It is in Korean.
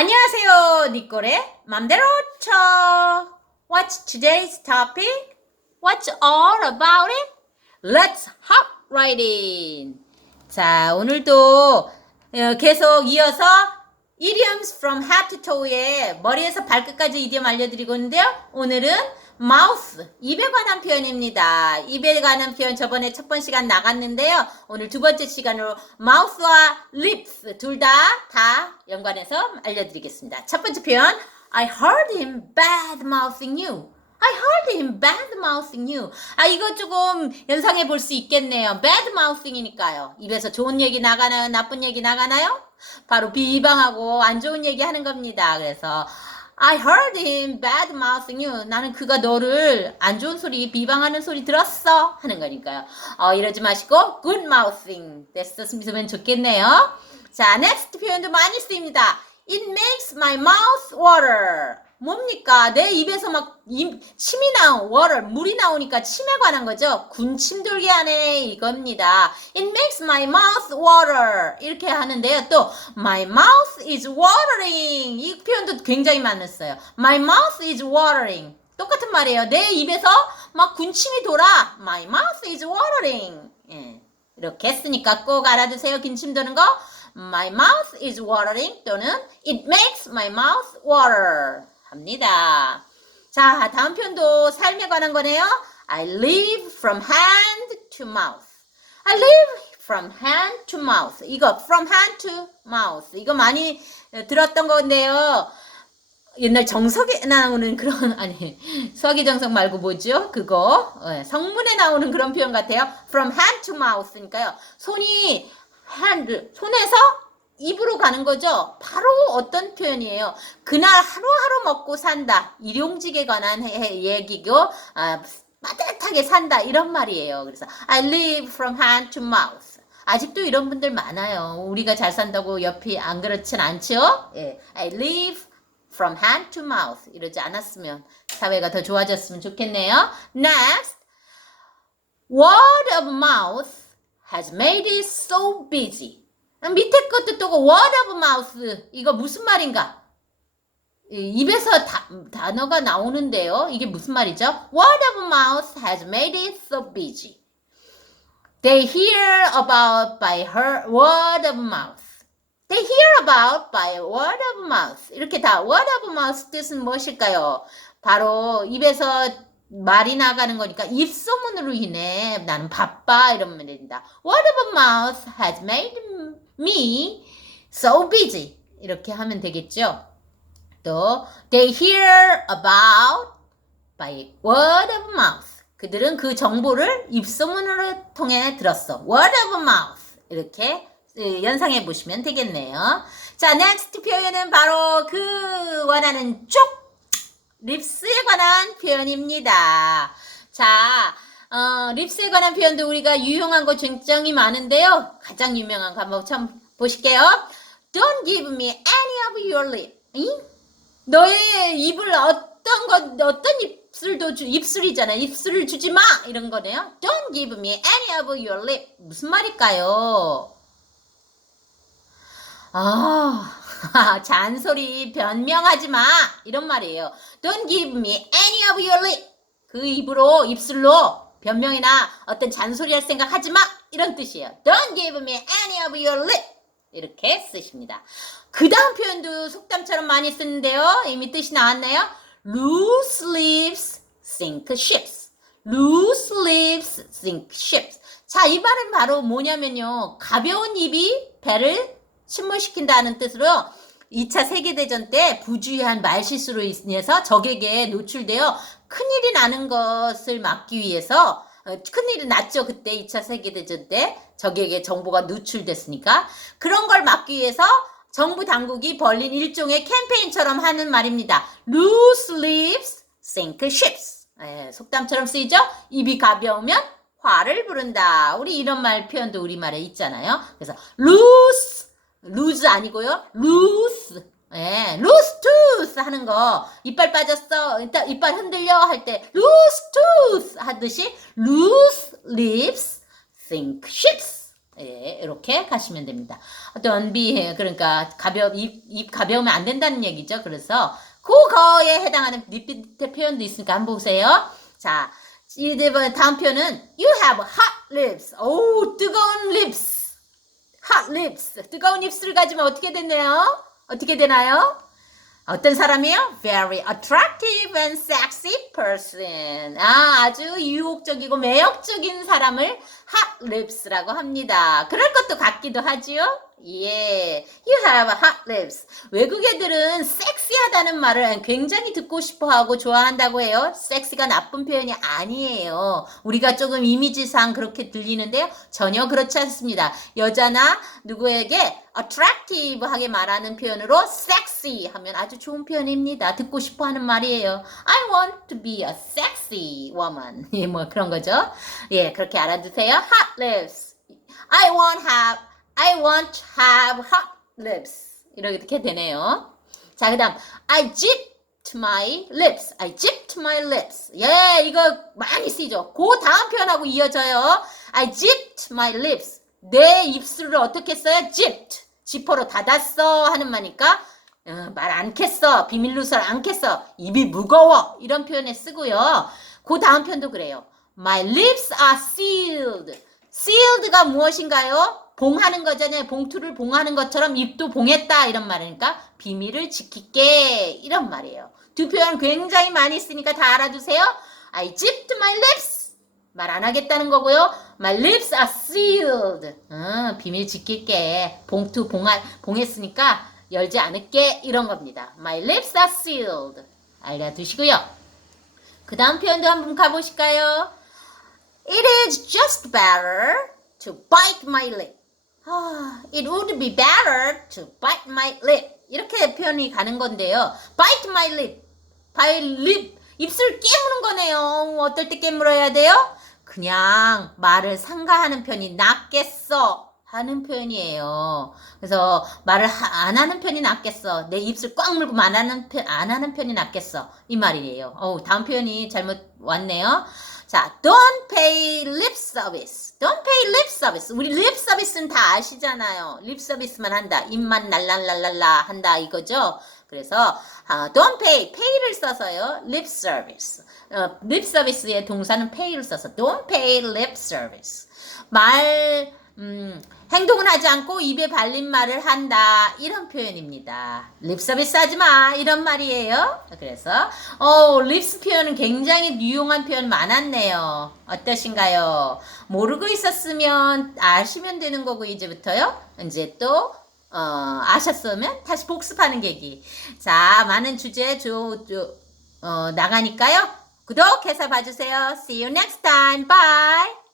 안녕하세요. 니꼬의 맘대로 쳐. What's today's topic? What's all about it? Let's hop right in. 자, 오늘도 어, 계속 이어서 idioms from head to toe의 머리에서 발끝까지 이디엄 알려드리고 있는데요. 오늘은 mouth, 입에 관한 표현입니다. 입에 관한 표현 저번에 첫 번 시간 나갔는데요. 오늘 두 번째 시간으로 mouth와 lips 둘 다 다 연관해서 알려드리겠습니다. 첫 번째 표현 I heard him bad mouthing you. I heard him bad mouthing you. 아, 이거 조금 연상해 볼 수 있겠네요. bad mouthing이니까요. 입에서 좋은 얘기 나가나요? 나쁜 얘기 나가나요? 바로 비방하고 안 좋은 얘기 하는 겁니다. 그래서 I heard him bad mouthing you. 나는 그가 너를 안 좋은 소리, 비방하는 소리 들었어. 하는 거니까요. 어, 이러지 마시고 good mouthing 됐었으면 좋겠네요. 자, next 표현도 많이 쓰입니다. It makes my mouth water. 뭡니까? 내 입에서 막 임, 침이 나오, water, 물이 나오니까 침에 관한 거죠. 군침 돌게 하네 이겁니다. It makes my mouth water. 이렇게 하는데요. 또 my mouth is watering. 이 표현도 굉장히 많았어요. My mouth is watering. 똑같은 말이에요. 내 입에서 막 군침이 돌아. My mouth is watering. 예. 이렇게 했으니까 꼭 알아두세요. 군침 도는 거. My mouth is watering 또는 It makes my mouth water 합니다. 자, 다음 편도 삶에 관한 거네요. I live from hand to mouth. I live from hand to mouth. 이거 from hand to mouth. 이거 많이 들었던 건데요. 옛날 정석에 나오는 그런 아니 수학의 정석 말고 뭐죠? 그거 예, 성문에 나오는 그런 표현 같아요. From hand to mouth니까요. 손이 hand 손에서 입으로 가는 거죠. 바로 어떤 표현이에요? 그날 하루하루 먹고 산다. 일용직에 관한 얘기고 아, 빠듯하게 산다 이런 말이에요. 그래서 I live from hand to mouth. 아직도 이런 분들 많아요. 우리가 잘 산다고 옆이 안 그렇진 않죠? 예. I live from hand to mouth. 이러지 않았으면 사회가 더 좋아졌으면 좋겠네요. Next. Word of mouth has made it so busy. 밑에 것도 또 word of mouth. 이거 무슨 말인가? 이- 입에서 다, 단어가 나오는데요. 이게 무슨 말이죠? Word of mouth has made it so busy. They hear about by her word of mouth. They hear about by word of mouth. 이렇게 다 word of mouth 뜻은 무엇일까요? 바로 입에서 말이 나가는 거니까 입소문으로 인해 나는 바빠 이러면 된다. Word of mouth has made me so busy. 이렇게 하면 되겠죠. 또 they hear about by word of mouth. 그들은 그 정보를 입소문으로 통해 들었어. word of mouth. 이렇게 예, 연상해 보시면 되겠네요. 자, next 표현은 바로 그 원하는 쪽 립스에 관한 표현입니다. 자, 어, 립스에 관한 표현도 우리가 유용한 거 굉장히 많은데요. 가장 유명한 거 한번 참 보실게요. Don't give me any of your lip. 응? 너의 입을 어떤 것, 어떤 입술도 주, 입술이잖아. 입술을 주지 마! 이런 거네요. Don't give me any of your lip. 무슨 말일까요? 아, 잔소리 변명하지 마. 이런 말이에요. Don't give me any of your lip. 그 입으로, 입술로 변명이나 어떤 잔소리 할 생각 하지 마. 이런 뜻이에요. Don't give me any of your lip. 이렇게 쓰십니다. 그 다음 표현도 속담처럼 많이 쓰는데요. 이미 뜻이 나왔나요? Loose leaves sink ships. Loose leaves sink ships. 자, 이 말은 바로 뭐냐면요. 가벼운 입이 배를 침몰시킨다는 뜻으로 2차 세계대전 때 부주의한 말실수로 인해서 적에게 노출되어 큰일이 나는 것을 막기 위해서 어, 큰일이 났죠. 그때 2차 세계대전 때 적에게 정보가 노출됐으니까 그런 걸 막기 위해서 정부 당국이 벌린 일종의 캠페인처럼 하는 말입니다. Loose leaves sink ships. 예, 속담처럼 쓰이죠? 입이 가벼우면 화를 부른다. 우리 이런 말 표현도 우리말에 있잖아요. 그래서 loose, lose 아니고요. loose. 예, tooth 하는 거. 이빨 빠졌어. 이빨 흔들려 할때 tooth 하듯이 loose lips sink ships. 예, 이렇게 가시면 됩니다. don't be 그러니까 가벼 입, 입 가벼우면 안 된다는 얘기죠. 그래서 그거에 해당하는 리피트 표현도 있으니까 한번 보세요. 자, 이번 다음 표현은 you have hot lips. 오, 뜨거운 lips. Hot lips. 뜨거운 입술을 가지면 어떻게 되나요? 어떻게 되나요? 어떤 사람이요? Very attractive and sexy person. 아, 아주 유혹적이고 매력적인 사람을 hot lips라고 합니다. 그럴 것도 같기도 하지요? 예. You have hot lips. 외국 애들은 섹시하다는 말을 굉장히 듣고 싶어 하고 좋아한다고 해요. 섹시가 나쁜 표현이 아니에요. 우리가 조금 이미지상 그렇게 들리는데요. 전혀 그렇지 않습니다. 여자나 누구에게 attractive하게 말하는 표현으로 sexy 하면 아주 좋은 표현입니다. 듣고 싶어 하는 말이에요. I want to be a sexy woman. 예, 뭐 그런 거죠. 예, 그렇게 알아두세요. hot lips. I want have I want have hot lips. 이렇게 되네요. 자, 그다음 I zipped my lips. I zipped my lips. 예, 이거 많이 쓰이죠. 그 다음 표현하고 이어져요. I zipped my lips. 내 입술을 어떻게 써요? zipped. 지퍼로 닫았어 하는 말이니까 어, 말 않겠어. 비밀 누설 않겠어. 입이 무거워. 이런 표현에 쓰고요. 그 다음 표현도 그래요. My lips are sealed. Sealed가 무엇인가요? 봉하는 거잖아요. 봉투를 봉하는 것처럼 입도 봉했다 이런 말이니까 비밀을 지킬게 이런 말이에요. 두 표현 굉장히 많이 쓰니까 다 알아두세요. I zipped my lips. 말 안 하겠다는 거고요. My lips are sealed. 어, 비밀 지킬게. 봉투 봉하, 봉했으니까 열지 않을게 이런 겁니다. My lips are sealed. 알려두시고요. 그 다음 표현도 한번 가보실까요? It is just better to bite my lip. 아, it would be better to bite my lip. 이렇게 표현이 가는 건데요. bite my lip. bite lip. 입술 깨무는 거네요. 어떨 때 깨물어야 돼요? 그냥 말을 상가하는 편이 낫겠어. 하는 표현이에요. 그래서 말을 하- 안 하는 편이 낫겠어. 내 입술 꽉 물고 말 하는 편, 안 하는 편이 낫겠어. 이 말이에요. 어우, 다음 표현이 잘못 왔네요. 자, don't pay lip service. Don't pay lip service. 우리 lip service는 다 아시잖아요. lip service만 한다. 입만 날랄랄랄라 한다 이거죠. 그래서 아, don't pay, pay를 써서요. lip service. 어, lip service의 동사는 pay를 써서 don't pay lip service. 말 음, 행동은 하지 않고 입에 발린 말을 한다. 이런 표현입니다. 립 서비스 하지 마. 이런 말이에요. 그래서, 어, 립스 표현은 굉장히 유용한 표현 많았네요. 어떠신가요? 모르고 있었으면 아시면 되는 거고, 이제부터요. 이제 또, 어, 아셨으면 다시 복습하는 계기. 자, 많은 주제 조, 조, 어, 나가니까요. 구독해서 봐주세요. See you next time. Bye.